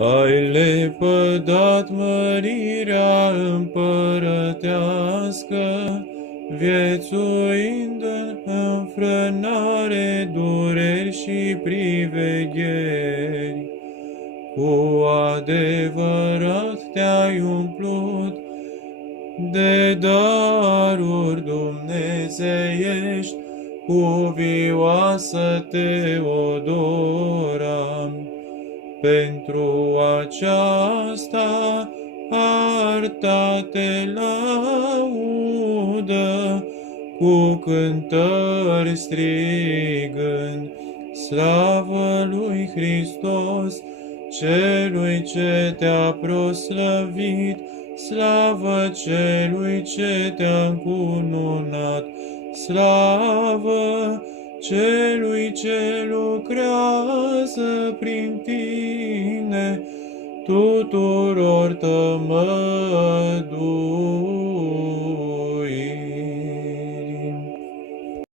Ai lepădat mărirea împărătească, viețuind în înfrânare, dureri și privegheri. Cu adevărat te-ai umplut de daruri dumnezeiești, cuvioasă Teodora. Pentru aceasta arta te laudă, cu cântări strigând, slavă lui Hristos, celui ce te-a proslăvit, slavă celui ce te-a încununat, slavă celui ce lucrează prin tine, tuturor tămăduiesc